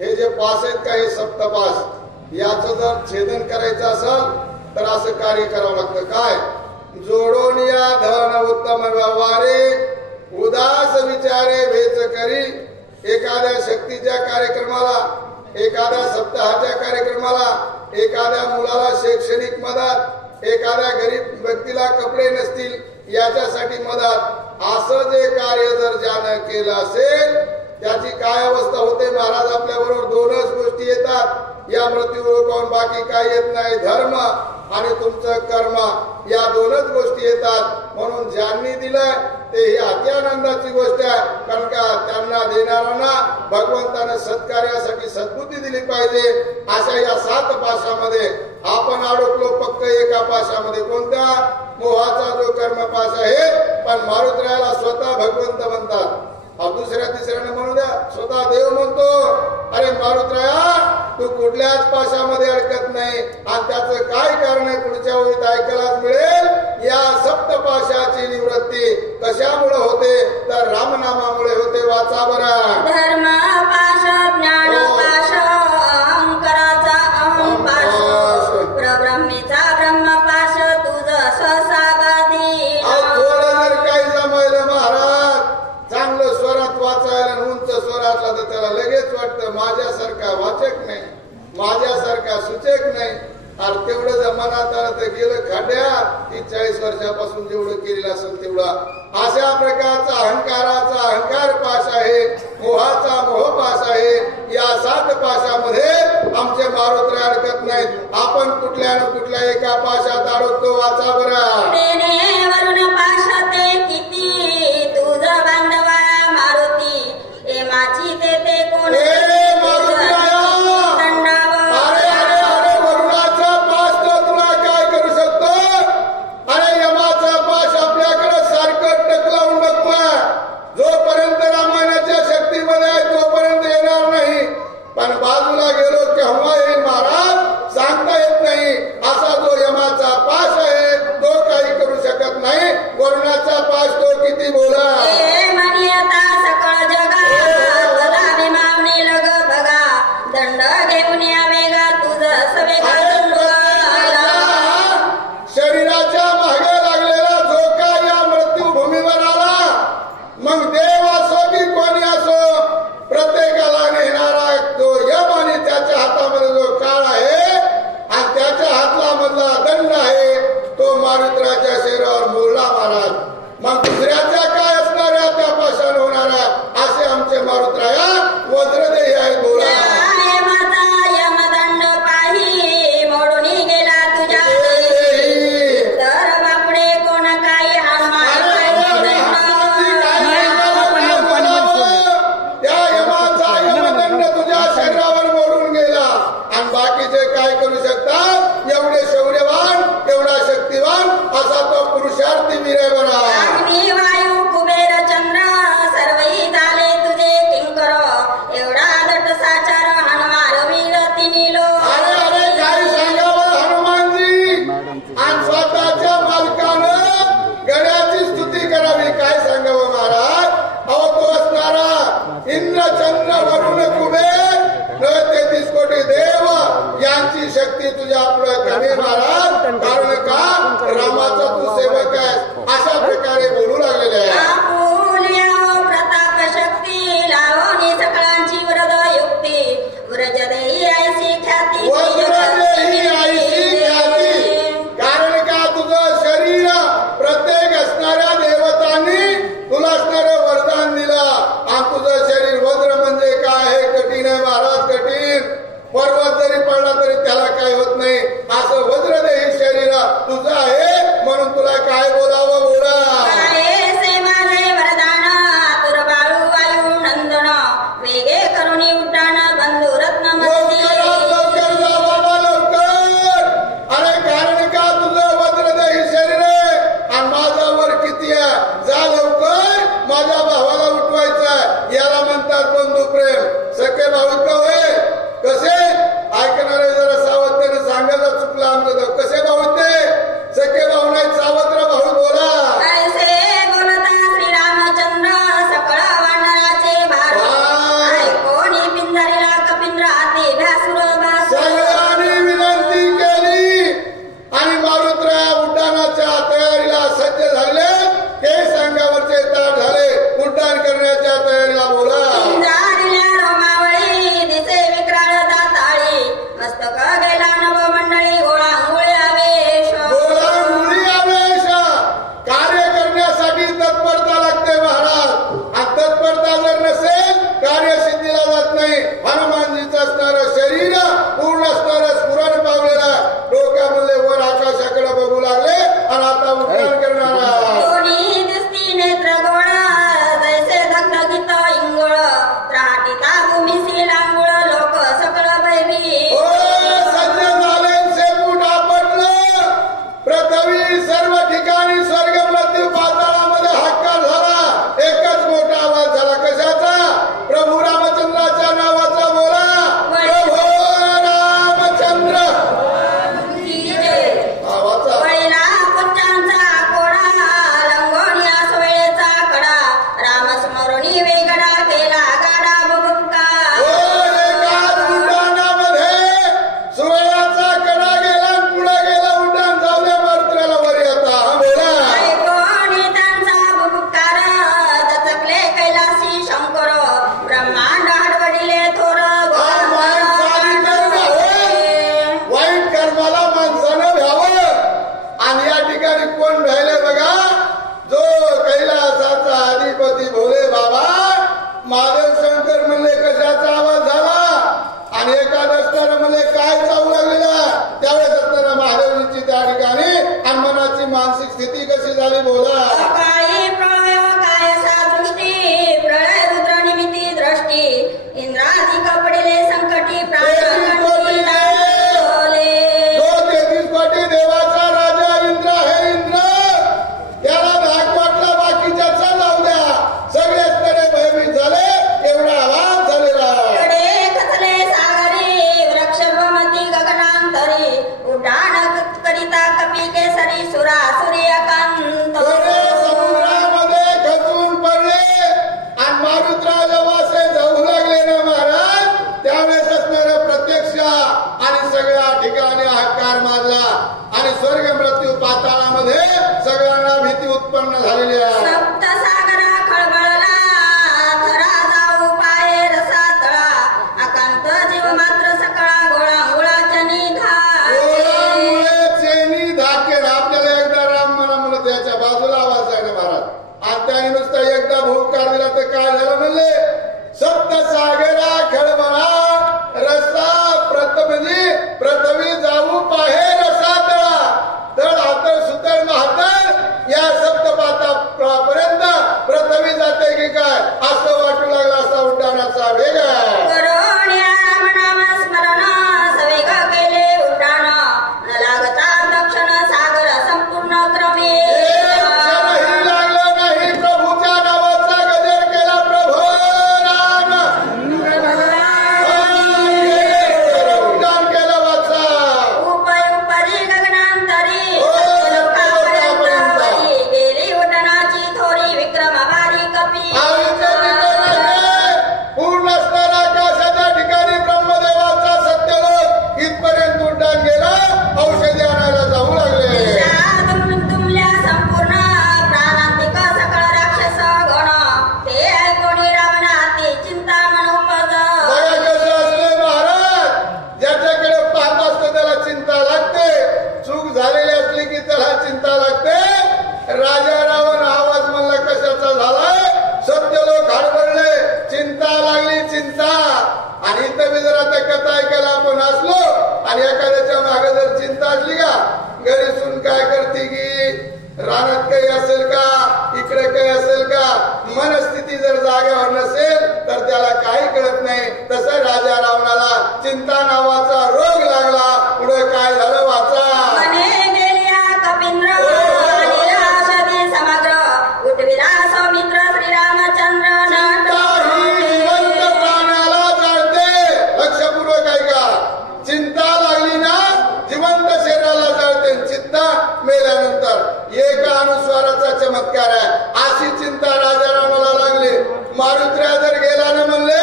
हे जे पास आहेत का, हे सप्तपास, याचं जर छेदन करायचं असेल तर असं कार्य करावं लागतं. काय? जोडून या धन उत्तम व्यवहारे, उदास विचारे वेच करी. एखाद्या शक्तीच्या कार्यक्रमाला, एखाद्या सप्ताहाच्या कार्यक्रमाला, एखाद्या मुलाला शैक्षणिक मदत, एखाद्या गरीब व्यक्तीला कपडे नसतील याच्यासाठी मदत, असं जे कार्य जर ज्यानं केलं असेल त्याची काय अवस्था होते? महाराज आपल्या बरोबर दोनच गोष्टी येतात, या मृत्यू रोखून बाकी काय येत नाही. धर्म आणि तुमचं कर्म, या दोनच गोष्टी येतात. म्हणून ज्यांनी दिलंय ते ही अत्यानंदाची गोष्ट आहे. कारण का त्यांना देणाऱ्यांना भगवंतानं सत्कार्यासाठी सद्बुद्धी दिली पाहिजे. अशा या 7 पाशामध्ये आपण अडकलो फक्त एका पाशामध्ये. कोणत्या? मोहाचा जो कर्मपाश आहे. पण मारुतीला स्वतः भगवंत म्हणतात. दुसऱ्या तिसऱ्याने म्हणू द्या, स्वतः देव म्हणतो, अरे मारुतराया तू कुठल्याच पाशामध्ये अडकत नाही. आणि त्याचं काय कारण आहे पुढच्या ओळीत ऐकायलाच मिळेल. या सप्तपाशाची निवृत्ती कशामुळे होते? तर रामनामामुळे होते. वाचा बरं. धर्म पाश, ज्ञान पाश, अहंकाराचा अहंपाश, प्रब्रह्मीचा ब्रह्मपाश, तुझं ससागादी. थोडं जर काही जमायलं महाराज, चांगलं स्वरात वाचायला, उंच स्वरातला, तर त्याला लगेच वाटतं माझ्यासारखा वाचक नाही, माझ्यासारखा सूचक नाही. अरे तेवढं जर मनात आलं तर गेलं खाड्या. ती 40 वर्षापासून जेवढं केलेलं असेल तेवढा. अशा प्रकारचा अहंकाराचा अहंकार पाश आहे, मोहाचा मोहपाश आहे. या 7 पाशामध्ये आमचे मारुती अडकत नाहीत. आपण कुठल्या न कुठल्या एका पाशात अडकतो. वाचा बरं. तेने वरुण पाश ते किती, तुझं बांधवा मारुती, एमाची ते कोण? सगळ्या ठिकाणी हाकार मारला आणि स्वर्ग मृत्यू पाताळामध्ये सगळ्यांना भीती उत्पन्न झालेली आहे. सप्तसागरा खळबळला, धरा जाऊ पाये रसा तळा, अकांत जीव मात्र सकळा गोळांगुळाच्या चेनी धाकेर. आपल्याला एकदा राम म्हणा म्हणून त्याच्या बाजूला आवाज आहे ना महाराज. आणि त्याने नुसता एकदा भूकार दिला तर काय झालं म्हणले, सप्तसागरा खळबळा रसा प्रथमजी पृथ्वी जाऊ पाहे रसा तळा, तळ हातळ सुतळ महातळ या सप्तपाता पर्यंत पृथ्वी जाते की काय असं वाटू लागला. असा उड्डाणाचा वेग आहे. रानात काही असेल का, इकडे काही असेल का, मनस्थिती जर जागेवर नसेल तर त्याला काही कळत नाही. तसं राजा रावणाला चिंता नावाचा रोग लागला. पुढे काय झालं वाचा. चमत्कार आहे. अशी चिंता राजा रावणाला लागली. मारुत्र्या जर गेला ना म्हणले,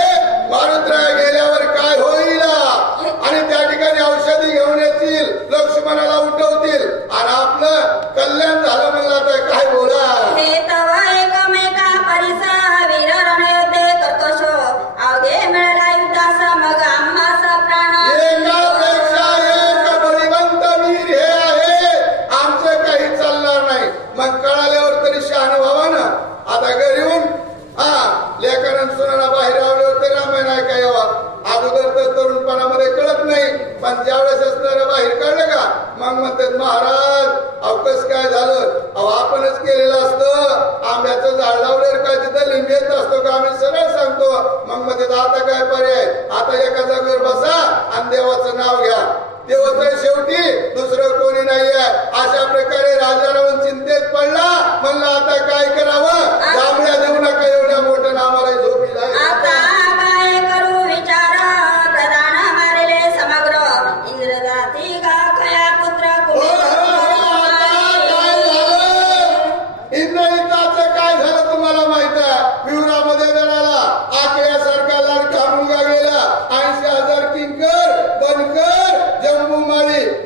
मारुत्र्या गेल्यावर काय होईल आणि त्या ठिकाणी औषधी घेऊन येतील, लक्ष्मणाला उठवतील आणि आपलं कल्याण झालं म्हणलं तर काय बोला. पण ज्यावेळेस असणाऱ्या बाहेर काढलं का मग म्हणतात महाराज अवकस काय झालं, अहो आपणच केलेलं असतं. आंब्याचं झाड लावल्यावर काय तिथं लिंब येत असतो का, आम्ही सरळ सांगतो. मग म्हणतात आता काय पर्याय, आता एका जागेवर बसा आणि देवाचं नाव घ्या. देवाचं शेवटी दुसरं कोणी नाहीये. अशा प्रकारे राजा रावण चिंतेत पडला. म्हणलं आता काय करावं, जांभळ्या देऊ नका एवढ्या मोठ्या नावाला झोपीला.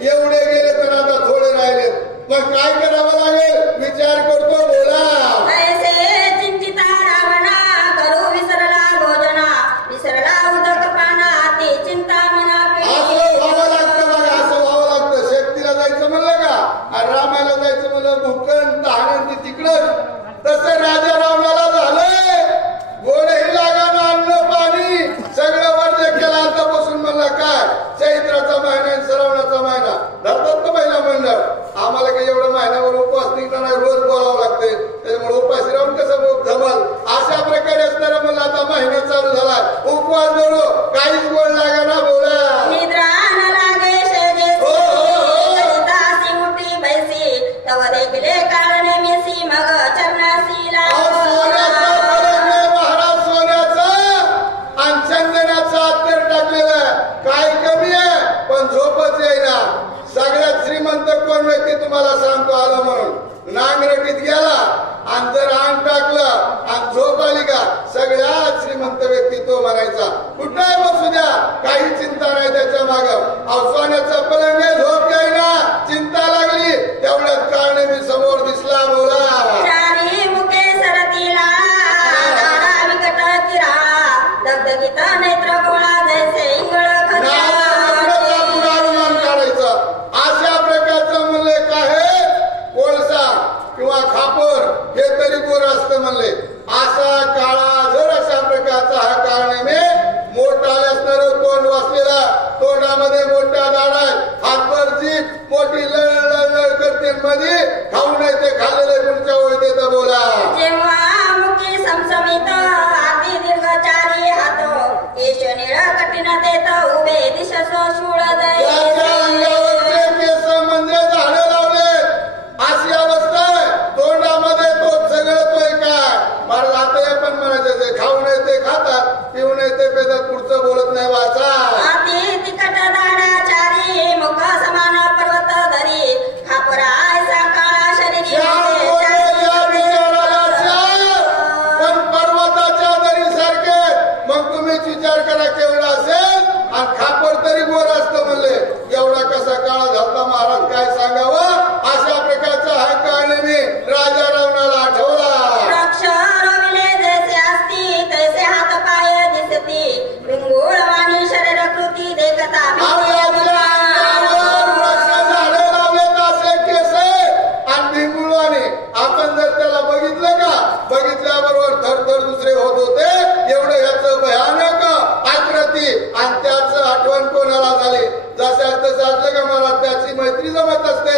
एवढे गेले तर आता थोडे राहिले. मग काय करावं लागेल विचार करतो. बोला. चिंतिता रावणा करू विसरला भोजना, विसरला उदक पाना, ती चिंता मना. असं व्हावं लागतं बघा, असं व्हावं लागतं. शेतीला जायचं म्हणलं का आणि रामायला जायचं म्हणलं भूकन तहान तिकडच. तसं राजा रावणाला झालंय. गोडही लागाना अन्न पाणी सगळं वर्ज केला. आतापासून म्हणलं काय चैत्राचा महिना श्रावणाचा महिना धरतात ना महिना म्हणलं. आम्हाला काही एवढं महिन्यावर उपवास निघणार नाही, रोज बोलावं लागते. त्याच्यामुळे उपाशी राहून कसं जमल. अशा प्रकारे असणारा मला आता महिना चालू झाला. उपवास धरू काहीच गोड लागा ना. बोला. महाराज सोन्याचा आणि चंदनाचा अत्तर टाकलेला काय कमी आहे, पण झोपच येईना. सगळ्यात श्रीमंत कोण व्यक्ती तुम्हाला सांगतो आलं म्हणून नांगरटीत गेला आणि जर अंग टाकलं आणि झोप आली का सगळ्यात श्रीमंत व्यक्ती तो म्हणायचा. कुठे बसू द्या काही चिंता नाही त्याच्या माग. सोन्याचा लय मोठ्या दाडा आहेत, हातभर जीभ मोठी लळ करते मध्ये खाऊ नाही ते खाल्लेले पुढच्या ओळीत येतं बोला. जेव्हा मुखी समसमित हाती दीर्घचारी हात केश निळ कठीण देत उभे दिशसो शूळ त्याच्या अंगावरचे केस म्हणजे झाडं लावले अशी अवस्था आहे. तोंडामध्ये तो सगळतोय काय मला आता पण म्हणायचं ते खाऊ नये ते खातात, पिऊ नये ते पेतात, पुढचं बोलत नाही वाचा. अति तिकट दाडाचारी मुख समान पर्वत धरी खापराय काळा शरीरी पण पर्वताच्या दरी सारखे. मग तुम्हीच विचार करा केवढा असेल आणि खापर तरी गोर असतं म्हणले. एवढा कसा काळा झालता महाराज काय सांगावं. अशा प्रकारचा हा कहाणी मी राजा रावणाला आठवला. वृक्ष रविले जैसे असती तैसे हात पाय दिसती पिंगुळ वाणी शरीर कृती देखता आपण जर त्याला बघितलं का बघितल्याबरोबर थरथर दुसरे होत होते. एवढं ह्याचं भयानक आकृती आणि त्याच आठवण कोणाला झाली जसं तसं असलं का मला त्याची मैत्री जमत असते.